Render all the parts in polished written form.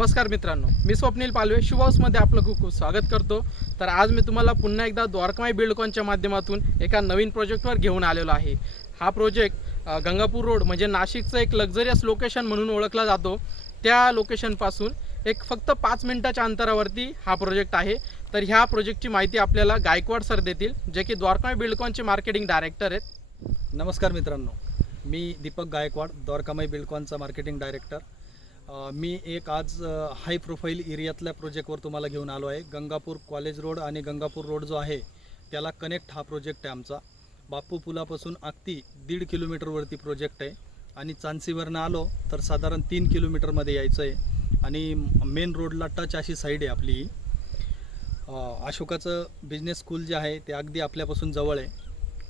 नमस्कार मित्रांनो, मी स्वप्नील पालवे शुभ हाऊसमध्ये आपलं खूप खूप स्वागत करतो। तर आज मी तुम्हाला पुन्हा एकदा द्वारकामाई बिल्डकॉनच्या माध्यमातून एका नवीन प्रोजेक्टवर घेऊन आलेलो आहे। हा प्रोजेक्ट गंगापूर रोड म्हणजे नाशिकचं एक लक्झरियस लोकेशन म्हणून ओळखला जातो। त्या लोकेशनपासून एक फक्त 5 मिनिटाच्या अंतरावरती हा प्रोजेक्ट आहे। तर ह्या प्रोजेक्टची माहिती आपल्याला गायकवाड सर देतील, जे की द्वारकामाई बिल्डकॉनचे मार्केटिंग डायरेक्टर आहेत। नमस्कार मित्रांनो, मी दीपक गायकवाड, द्वारकामाई बिल्डकॉनचा मार्केटिंग डायरेक्टर। मी एक आज हाय प्रोफाईल एरियातल्या प्रोजेक्टवर तुम्हाला घेऊन आलो आहे। गंगापूर कॉलेज रोड आणि गंगापूर रोड जो आहे त्याला कनेक्ट हा प्रोजेक्ट आहे आमचा। बापू पुलापासून अगदी 1.5 किलोमीटरवरती प्रोजेक्ट आहे आणि चांदसीवरनं आलो तर साधारण 3 किलोमीटरमध्ये यायचं आहे आणि मेन रोडला टच अशी साईड आहे आपली। अशोकाचं बिझनेस स्कूल जे आहे ते अगदी आपल्यापासून जवळ आहे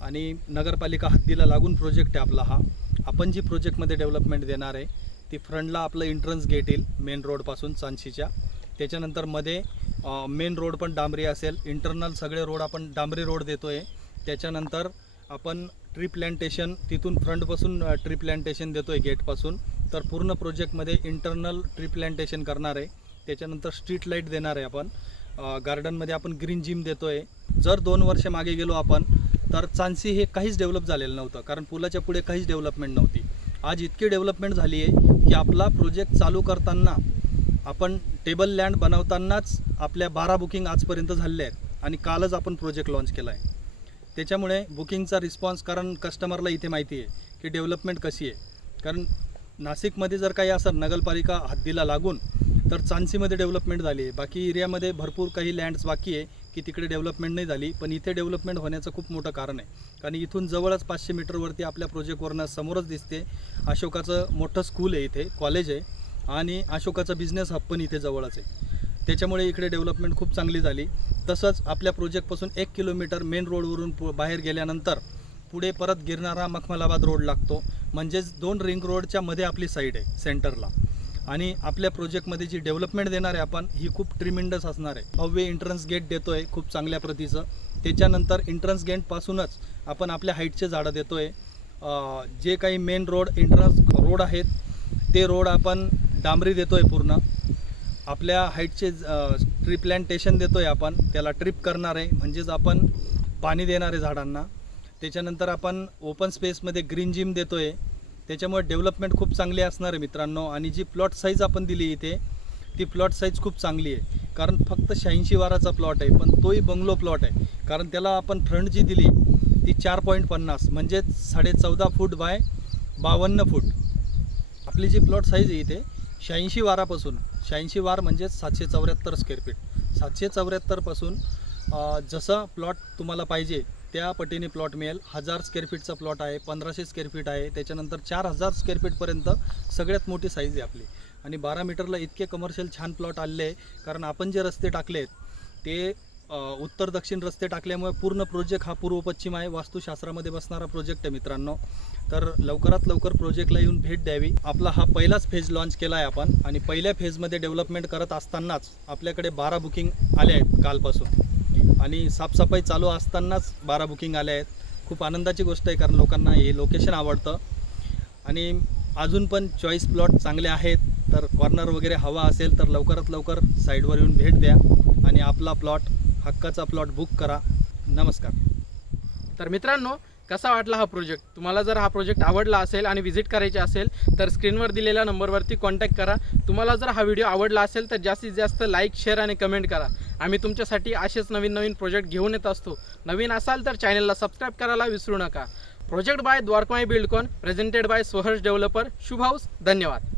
आणि नगरपालिका हद्दीला लागून प्रोजेक्ट आहे आपला हा। आपण जी प्रोजेक्टमध्ये डेव्हलपमेंट देणार आहे ती फ्रंटला आपलं एंट्रन्स गेट येईल मेन रोडपासून चांदशीच्या। त्याच्यानंतर मध्ये मेन रोड पण डांबरी असेल, इंटरनल सगळे रोड आपण डांबरी रोड देतो आहे। त्याच्यानंतर आपण ट्री प्लॅन्टेशन तिथून फ्रंटपासून ट्री प्लॅन्टेशन देतो आहे गेटपासून। तर पूर्ण प्रोजेक्टमध्ये इंटरनल ट्री प्लॅन्टेशन करणार आहे। त्याच्यानंतर स्ट्रीट लाईट देणार आहे आपण। गार्डनमध्ये आपण ग्रीन जिम देतो आहे। जर 2 वर्ष मागे गेलो आपण तर चांदसी हे काहीच डेव्हलप झालेलं नव्हतं, कारण पुलाच्या पुढे काहीच डेव्हलपमेंट नव्हती। आज इतकी डेव्हलपमेंट झाली आहे की आपला प्रोजेक्ट चालू करताना आपण टेबल लँड बनवतानाच आपल्या 12 बुकिंग आजपर्यंत झाले आहेत आणि कालच आपण प्रोजेक्ट लॉन्च केला आहे। त्याच्यामुळे बुकिंगचा रिस्पॉन्स, कारण कस्टमरला इथे माहिती आहे की डेव्हलपमेंट कशी आहे। कारण नाशिकमध्ये जर काही असं नगरपालिका हद्दीला लागून तर चांदसीमध्ये डेव्हलपमेंट झाली आहे। बाकी एरियामध्ये भरपूर काही लँड्स बाकी आहे की तिकडे डेव्हलपमेंट नाही झाली, पण इथे डेव्हलपमेंट होण्याचं खूप मोठं कारण आहे। कारण इथून जवळच 500 मीटरवरती आपल्या प्रोजेक्टवरनं समोरच दिसते अशोकाचं मोठं स्कूल आहे, इथे कॉलेज आहे आणि अशोकाचा बिझनेस हब पण इथे जवळच आहे। त्याच्यामुळे इकडे डेव्हलपमेंट खूप चांगली झाली। तसंच आपल्या प्रोजेक्टपासून 1 किलोमीटर मेन रोडवरून बाहेर गेल्यानंतर पुढे परत गिरणारा मखमलाबाद रोड लागतो, म्हणजेच 2 रिंग रोडच्या मध्ये आपली साईड आहे सेंटरला। आणि आपल्या प्रोजेक्टमध्ये जी डेव्हलपमेंट देणार आहे आपण ही खूप ट्रिमेंडस असणार आहे। भव्य एंट्रन्स गेट देतो आहे खूप चांगल्या प्रतीचं। त्याच्यानंतर एंट्रन्स गेटपासूनच आपण आपल्या हाईटचे झाडं देतो आहे। जे काही मेन रोड एंट्रन्स रोड आहेत ते रोड आपण डांबरी देतो आहे पूर्ण। आपल्या हाईटचे ट्री प्लॅन्टेशन देतो आहे आपण, त्याला ट्रिप करणार आहे म्हणजेच आपण पाणी देणार आहे झाडांना। त्याच्यानंतर आपण ओपन स्पेसमध्ये ग्रीन जिम देतो आहे। त्याच्यामुळे डेव्हलपमेंट खूप चांगली असणार आहे मित्रांनो। आणि जी प्लॉट साईज आपण दिली इथे ती प्लॉट साईज खूप चांगली आहे, कारण फक्त 86 वाराचा प्लॉट आहे, पण तोही बंगलो प्लॉट आहे। कारण त्याला आपण फ्रंट जी दिली ती 4.50 म्हणजे 14.5 फूट बाय 52 फूट आपली जी प्लॉट साईज आहे इथे 86 वारापासून। 86 वार म्हणजे 774 स्क्वेअर फीट। 774 पासून जसं प्लॉट तुम्हाला पाहिजे त्या पटीने प्लॉट मिळेल। 1000 स्क्वेअर फीटचा प्लॉट आहे, 1500 स्क्वेअर फीट आहे, त्याच्यानंतर 4000 स्क्वेअर फीटपर्यंत सगळ्यात मोठी साईज आहे आपली। आणि 12 मीटरला इतके कमर्शियल छान प्लॉट आले आहे, कारण आपण जे रस्ते टाकले आहेत ते उत्तर दक्षिण रस्ते टाकल्यामुळे पूर्ण प्रोजेक्ट हा पूर्व पश्चिम आहे, वास्तुशास्त्रामध्ये बसणारा प्रोजेक्ट आहे मित्रांनो। तर लवकरात लवकर प्रोजेक्टला येऊन भेट द्यावी। आपला हा पहिलाच फेज लॉन्च केला आहे आपण आणि पहिल्या फेजमध्ये डेव्हलपमेंट करत असतानाच आपल्याकडे 12 बुकिंग आले आहेत कालपासून आणि साफसफाई चालू असतानाच 12 बुकिंग आले आहेत। खूप आनंदाची गोष्ट आहे, कारण लोकांना हे लोकेशन आवडतं आणि अजून पण चॉईस प्लॉट चांगले आहेत। तर कॉर्नर वगैरे हवा असेल तर लवकरात लवकर साईडवर येऊन भेट द्या आणि आपला प्लॉट हक्काचा प्लॉट बुक करा। नमस्कार। तर मित्रांनो, कसा वाटला हा प्रोजेक्ट? तुम्हाला जर हा प्रोजेक्ट आवडला असेल आणि व्हिजिट करायचे असेल तर स्क्रीनवर दिलेल्या नंबरवरती कॉन्टॅक्ट करा। तुम्हाला जर हा व्हिडिओ आवडला असेल तर जास्तीत जास्त लाईक, शेअर आणि कमेंट करा। आम्ही तुमच्यासाठी असेच नवीन प्रोजेक्ट घेऊन येत असतो। नवीन असाल तर चॅनलला सबस्क्राईब करायला विसरू नका। Project by Dwarkamai Buildcon, presented by Soharsh developer, Shubh house. धन्यवाद।